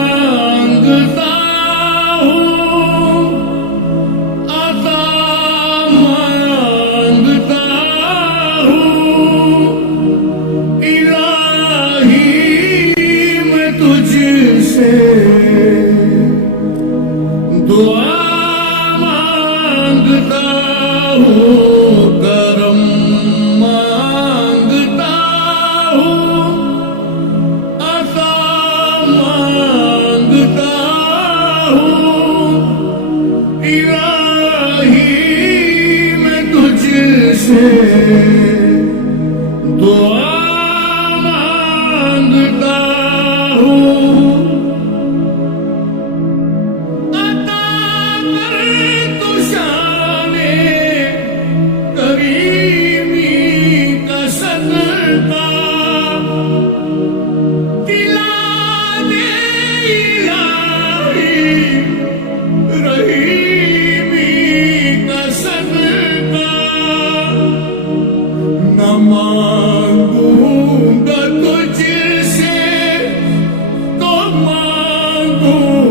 मांगता हूँ, अता मांगता हूँ, इलाही मैं तुझसे दुआ मांगता हूँ, करम मांगता हूँ, अता मांगता हूँ, इलाही मैं तुझसे दुआ मांगता हूँ। अता कर तू शाने करीमी का सदका, दिला दे इलाही रहीमी का सदका। न मांगूंगा तुझसे तो मांगूंगा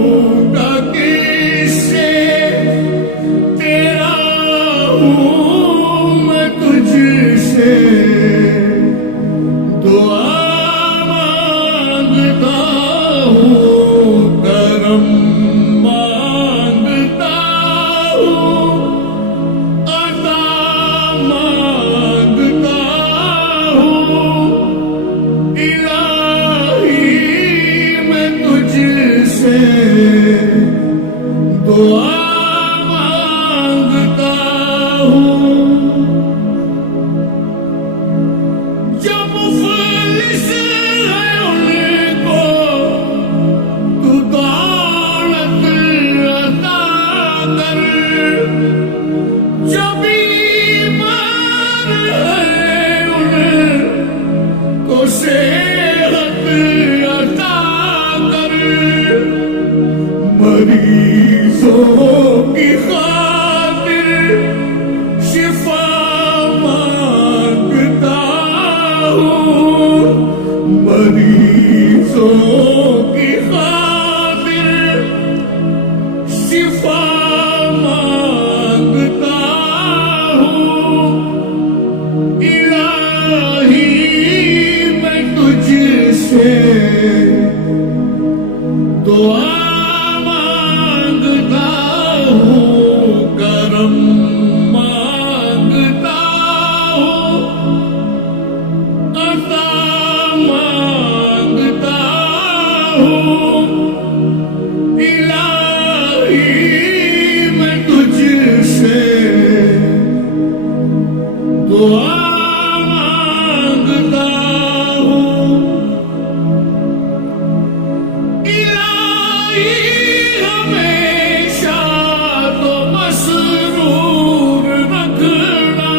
किससे, तेरा हूँ मैं तुझसे दुआ मांगता हूँ, करम मांगता हूँ, अता मांगता हूँ, इलाही मैं तुझसे दुआ मांगता हूँ। जो मुफलिस है उनको तू दौलत अता कर, जो बीमार है उनको सेहत अता कर, मरीजों की खातिर शिफा मांगता हूँ, मरीजों की खातिर शिफा मांगता हूँ, इलाही मैं तुझसे दुआ मांगता हूँ, करम मांगता हूँ, अता मांगता हूँ, इलाही मैं तुझसे दुआ मांगता हूँ। इलाही हमेशा तो मसरूर रखना,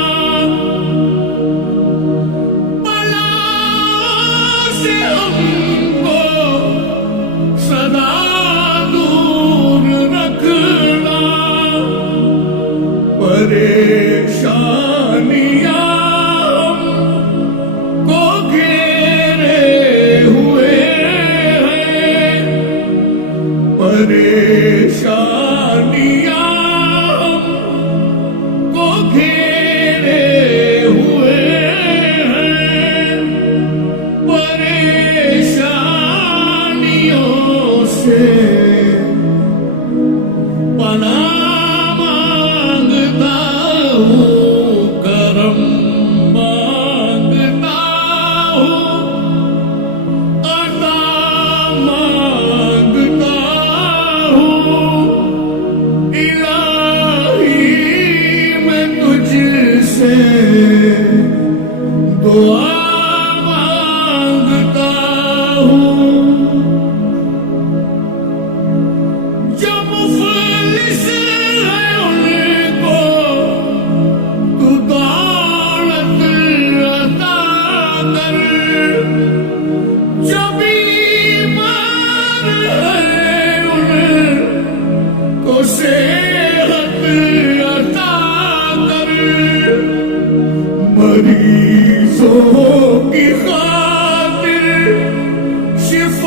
बलाओं से हमको सदा दूर रखना, परेशानियां हमको घेरे हुए हैं, परेशानियां हमको घेरे हुए हैं, परेशानियों से पनाह मांगता हूँ, करम मांगता हूँ, अता मांगता हूँ, इलाही मैं तुझसे दुआ मांगता हूँ। जो मुफलिस है उनको तू दौलत अता कर, जो बीमार है उनको सेहत अता कर, मरीजों की खातिर शिफा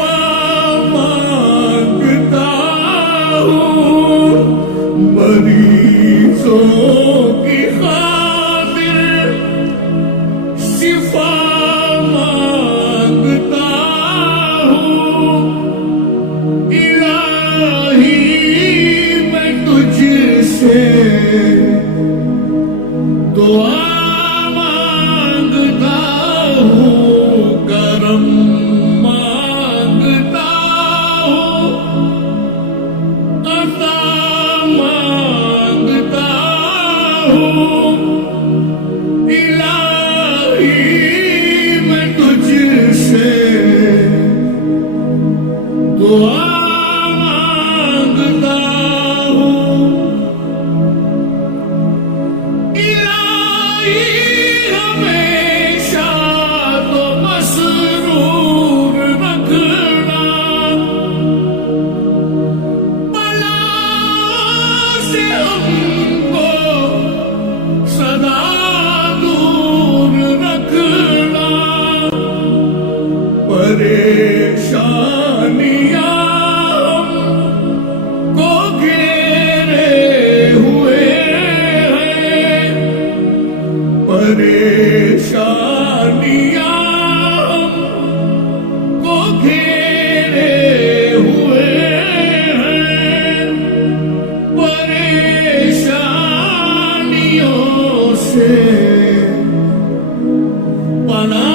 पना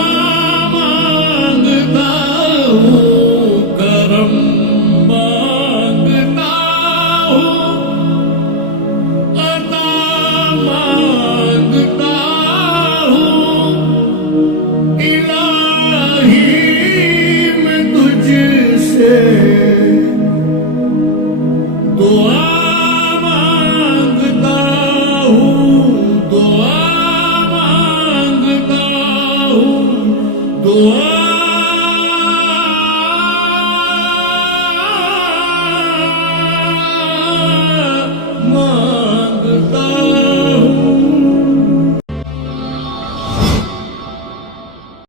मांगता हूँ, करम मांगता हूँ, अता मांगता हूँ। इलाही मैं तुझसे दुआ मांगता हूँ, दुआ मांगता हूँ, दुआ